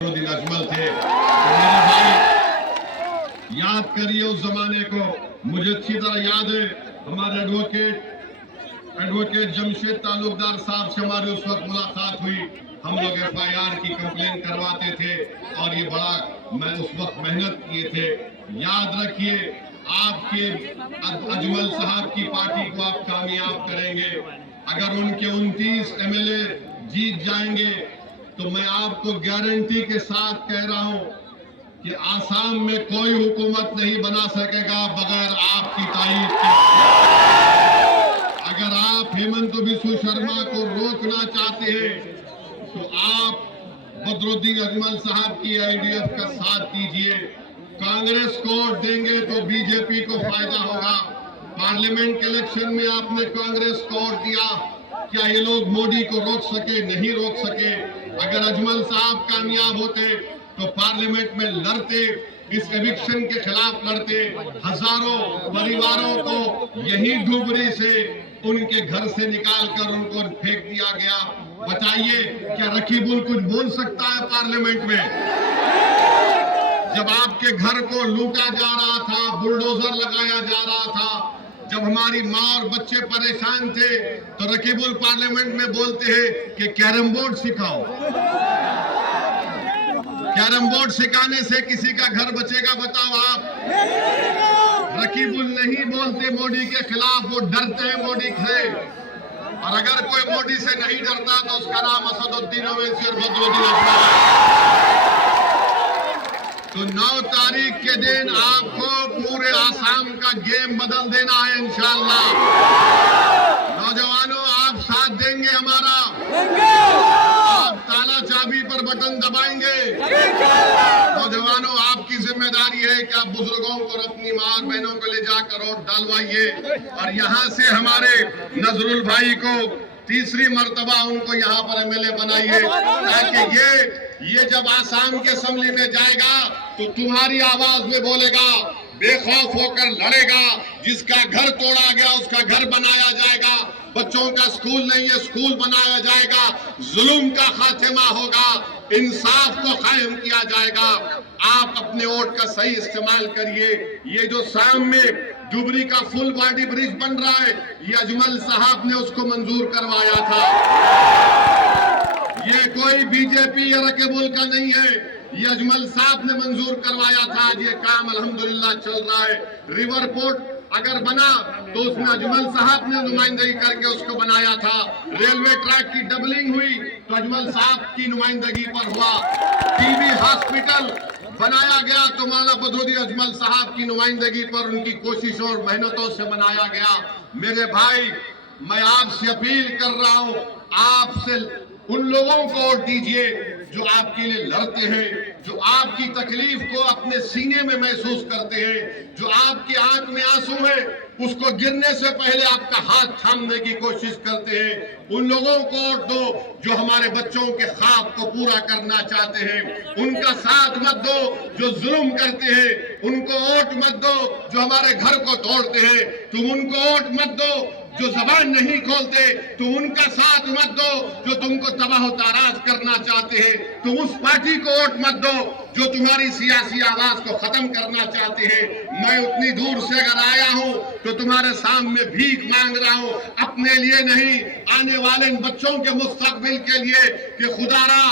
दिन अजमल थे। तो मेरे भाई याद करिए उस जमाने को। मुझे अच्छी तरह याद है हमारे एडवोकेट जमशेद तालुकदार साहब से हमारी उस वक्त मुलाकात हुई। हम लोग FIR की कंप्लेन करवाते थे और ये बड़ा मैं उस वक्त मेहनत किए थे। याद रखिए आपके अजमल साहब की पार्टी को आप कामयाब करेंगे। अगर उनके 29 MLA जीत जाएंगे तो मैं आपको गारंटी के साथ कह रहा हूं कि आसाम में कोई हुकूमत नहीं बना सकेगा बगैर आपकी तारीफ के। अगर आप हेमंत बिस्वा शर्मा को रोकना चाहते हैं तो आप बदरुद्दीन अजमल साहब की IDF का साथ दीजिए। कांग्रेस को वोट देंगे तो BJP को फायदा होगा। पार्लियामेंट के इलेक्शन में आपने कांग्रेस को वोट दिया, क्या ये लोग मोदी को रोक सके? नहीं रोक सके। अगर अजमल साहब कामयाब होते तो पार्लियामेंट में लड़ते, इस एविक्शन के खिलाफ लड़ते। हजारों परिवारों को यही डुबरी से उनके घर से निकालकर उनको फेंक दिया गया। बताइए क्या रकीबुल कुछ बोल सकता है पार्लियामेंट में? जब आपके घर को लूटा जा रहा था, बुलडोजर लगाया जा रहा था, जब हमारी माँ और बच्चे परेशान थे तो रकीबुल पार्लियामेंट में बोलते हैं कि कैरम बोर्ड सिखाओ। कैरम बोर्ड सिखाने से किसी का घर बचेगा? बताओ आप। रकीबुल नहीं बोलते मोदी के खिलाफ, वो डरते हैं मोदी से। और अगर कोई मोदी से नहीं डरता तो उसका नाम असदुद्दीन ओवैसी और बदरुद्दीन अजमल। तो 9 तारीख के दिन आपको पूरे आसाम का गेम बदल देना है इंशाअल्लाह। नौजवानों आप साथ देंगे हमारा? आप ताला चाबी पर बटन दबाएंगे? नौजवानों आपकी जिम्मेदारी है कि आप बुजुर्गों को अपनी मां और बहनों को ले जाकर वोट डालवाइए। और यहाँ से हमारे नजरुल भाई को तीसरी मर्तबा उनको यहाँ पर MLA बनाइए, ताकि ये जब आसाम के असेंबली में जाएगा तो तुम्हारी आवाज में बोलेगा, बेखौफ होकर लड़ेगा। जिसका घर तोड़ा गया उसका घर बनाया जाएगा, बच्चों का स्कूल नहीं है स्कूल बनाया जाएगा, जुल्म का खात्मा होगा, इंसाफ को कायम किया जाएगा। आप अपने वोट का सही इस्तेमाल करिए। ये जो शाम में डुबरी का फुल बॉडी ब्रिज बन रहा है, ये अजमल साहब ने उसको मंजूर करवाया था। ये कोई BJP या रकीबुल का नहीं है, ये अजमल साहब ने मंजूर करवाया था। आज ये काम अल्हम्दुलिल्लाह चल रहा है। रिवर पोर्ट अगर बना तो उसमें अजमल साहब ने नुमाइंदगी करके उसको बनाया था। रेलवे ट्रैक की डबलिंग हुई तो अजमल साहब की नुमाइंदगी पर हुआ। TB हॉस्पिटल बनाया गया तो मौलाना बदरुद्दीन अजमल साहब की नुमाइंदगी पर, उनकी कोशिशों और मेहनतों से बनाया गया। मेरे भाई मैं आपसे अपील कर रहा हूं, आपसे उन लोगों को वोट दीजिए जो आपके लिए लड़ते हैं, जो आपकी तकलीफ को अपने सीने में महसूस करते हैं, जो आपकी आंख में आंसू है उसको गिरने से पहले आपका हाथ थामने की कोशिश करते हैं। उन लोगों को वोट दो जो हमारे बच्चों के ख्वाब को पूरा करना चाहते हैं। उनका साथ मत दो जो जुल्म करते हैं, उनको वोट मत दो जो हमारे घर को तोड़ते हैं। तुम उनको वोट मत दो जो जबान नहीं खोलते, तुम उनका साथ मत दो जो तुमको तबाह ताराज करना चाहते हैं। तुम उस पार्टी को वोट मत दो जो तुम्हारी सियासी आवाज को खत्म करना चाहते हैं। मैं उतनी दूर से अगर आया हूं तो तुम्हारे सामने भीख मांग रहा हूं, अपने लिए नहीं, आने वाले इन बच्चों के मुस्तकबिल के लिए, कि खुदारा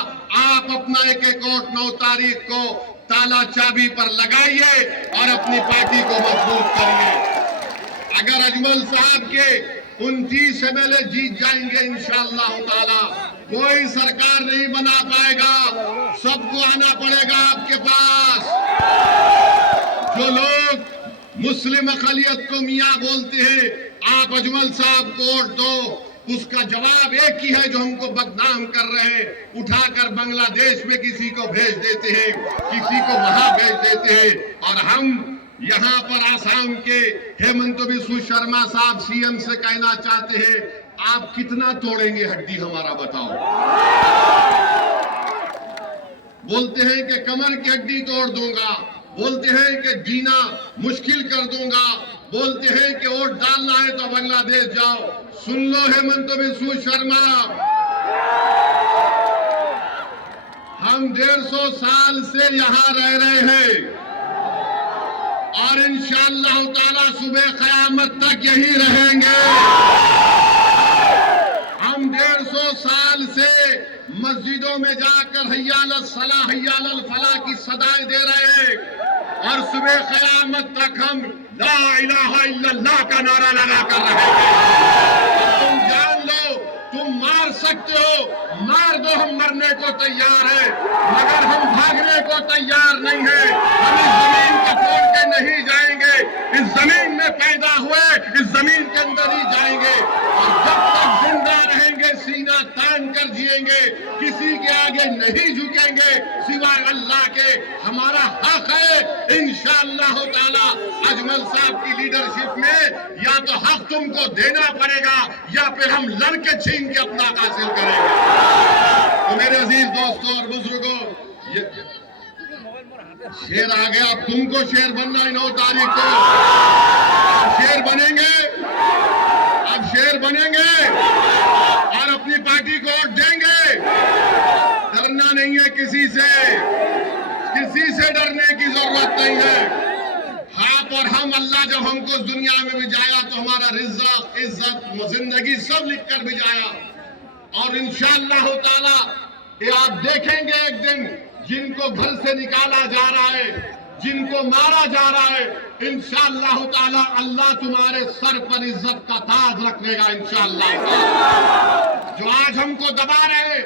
आप अपना एक वोट 9 तारीख को ताला चाबी पर लगाइए और अपनी पार्टी को मजबूत करिए। अगर अजमल साहब के 29 MLA जीत जाएंगे इंशाअल्लाह ताला, कोई सरकार नहीं बना पाएगा, सबको आना पड़ेगा आपके पास। जो लोग मुस्लिम अक़लियत को मियां बोलते हैं, आप अजमल साहब को वोट दो, उसका जवाब एक ही है जो हमको बदनाम कर रहे हैं। उठाकर बांग्लादेश में किसी को भेज देते हैं, किसी को वहां भेज देते हैं, और हम यहाँ पर आसाम के हेमंत बिस्वा शर्मा साहब CM से कहना चाहते हैं, आप कितना तोड़ेंगे हड्डी हमारा बताओ। बोलते हैं कि कमर की हड्डी तोड़ दूंगा, बोलते हैं कि जीना मुश्किल कर दूंगा, बोलते हैं कि वोट डालना है तो बांग्लादेश जाओ। सुन लो हेमंत बिस्वा शर्मा, हम हम 150 साल से यहाँ रह रहे हैं और इंशाअल्लाह ताला सुबह क़यामत तक यही रहेंगे। हम 150 साल से मस्जिदों में जाकर हय्या अलल सलाह हय्या अलल फलाह की सदाएं दे रहे हैं और सुबह क़यामत तक हम ला इलाहा इल्लल्लाह का नारा लगा कर रहेंगे। तुम जान लो, तुम मार सकते हो, मार दो, हम मरने को तैयार है, मगर हम भागने को तैयार नहीं है। हम इस जमीन को छोड़ के नहीं जाएंगे, इस जमीन में पैदा हुए इस जमीन के अंदर ही जाएंगे और जब तक जिंदा रहेंगे सीना तान कर जिएंगे, किसी के आगे नहीं झुकेंगे सिवाय अल्लाह के। हमारा हक है इंशाअल्लाह ताला अजमल साहब की लीडरशिप में या तो हक तुमको देना पड़ेगा या फिर हम लड़के छीन के अपना हासिल करेंगे। तो मेरे अजीज दोस्तों और बुजुर्गों, ये शेर आ गया, अब तुमको शेर बनना है 9 तारीख को। अब शेर बनेंगे, अब शेर बनेंगे और अपनी पार्टी को वोट देंगे। डरना नहीं है किसी से, किसी से डरने की जरूरत नहीं है। आप और हम, अल्लाह जब हमको इस दुनिया में भिजाया तो हमारा रिज़्क़, इज्जत, जिंदगी सब लिख कर भिजाया और इंशाअल्लाह ताला ये आप देखेंगे एक दिन जिनको घर से निकाला जा रहा है, जिनको मारा जा रहा है, इंशाअल्लाह ताला अल्लाह तुम्हारे सर पर इज्जत का ताज रख देगा इंशाअल्लाह। जो आज हमको दबा रहे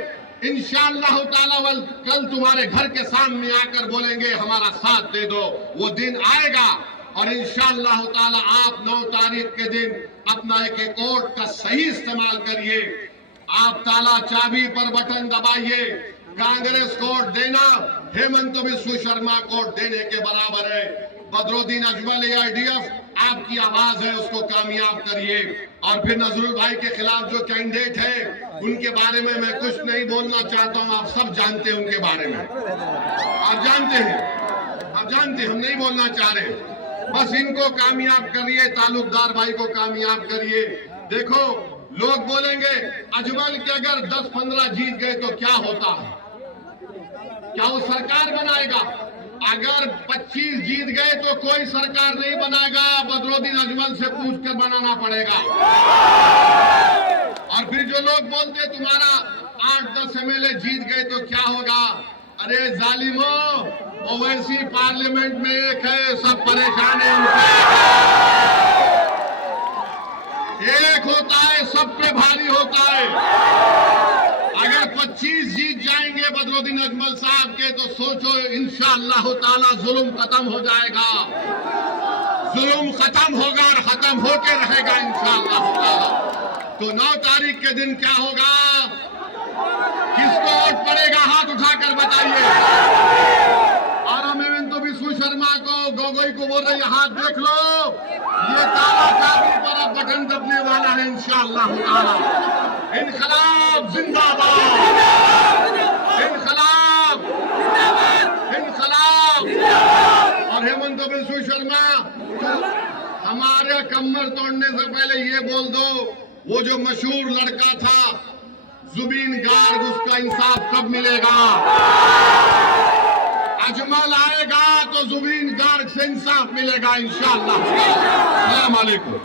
इंशाअल्लाह ताला कल तुम्हारे घर के सामने आकर बोलेंगे हमारा साथ दे दो, वो दिन आएगा और इंशाअल्लाह ताला आप 9 तारीख के दिन अपना एक वोट का सही इस्तेमाल करिए। आप ताला चाबी पर बटन दबाइए। कांग्रेस को वोट देना हेमंत बिस्व शर्मा को वोट देने के बराबर है। बदरुद्दीन अजमल AIDF आपकी आवाज है, उसको कामयाब करिए। और फिर नजरुल भाई के खिलाफ जो कैंडिडेट है उनके बारे में मैं कुछ नहीं बोलना चाहता हूं, आप सब जानते हैं उनके बारे में, आप जानते हैं, आप जानते हैं, हम नहीं बोलना चाह रहे। बस इनको कामयाब करिए, तालुकदार भाई को कामयाब करिए। देखो लोग बोलेंगे अजमल के अगर 10-15 जीत गए तो क्या होता है, क्या वो सरकार बनाएगा? अगर 25 जीत गए तो कोई सरकार नहीं बनाएगा, बदरुद्दीन अजमल से पूछकर बनाना पड़ेगा। और फिर जो लोग बोलते तुम्हारा 8-10 MLA जीत गए तो क्या होगा, अरे जालिमो, ओवैसी पार्लियामेंट में एक है, सब परेशान है उनसे। एक होता है, सब पे भारी होता है। अगर 25 जीत जाएंगे बदरुद्दीन अजमल साहब के तो सोचो इंशाअल्लाह ताला जुल्म खत्म हो जाएगा, जुल्म खत्म होगा और खत्म होके रहेगा इंशाअल्लाह ताला। तो 9 तारीख के दिन क्या होगा, किसको वोट पड़ेगा, हाथ उठाकर बताइए। और हम हेमंत बिस्व शर्मा को, गोगोई को बोल रहे हैं हाथ देख लो, ये ताला चाबी पर अब बटन दबने वाला है इंशाअल्लाह ताला। इनकलाब जिंदाबाद, इनकलाब, इनकलाब। और हेमंत बिस्व शर्मा हमारे कमर तोड़ने से पहले ये बोल दो, वो जो मशहूर लड़का था जुबीन गार्ग, उसका इंसाफ कब मिलेगा? अजमल आएगा तो जुबीन गार्ग से इंसाफ मिलेगा इंशाअल्लाह। अस्सलाम वालेकुम।